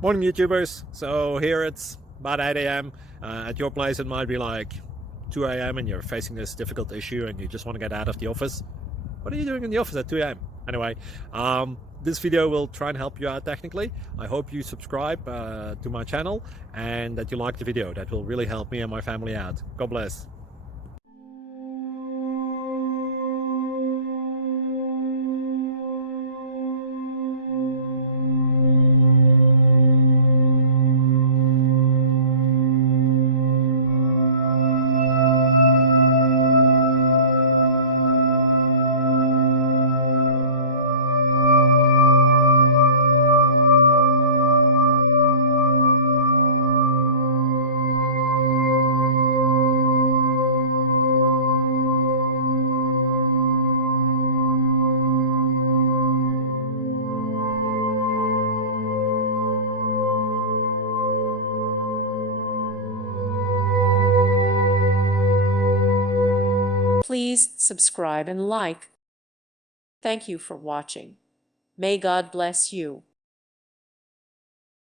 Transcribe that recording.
Morning YouTubers. So here it's about 8 a.m. At your place it might be like 2 a.m. and you're facing this difficult issue and you just want to get out of the office. What are you doing in the office at 2 a.m.? Anyway, this video will try and help you out technically. I hope you subscribe to my channel and that you like the video. That will really help me and my family out. God bless. Please subscribe and like. Thank you for watching. May God bless you.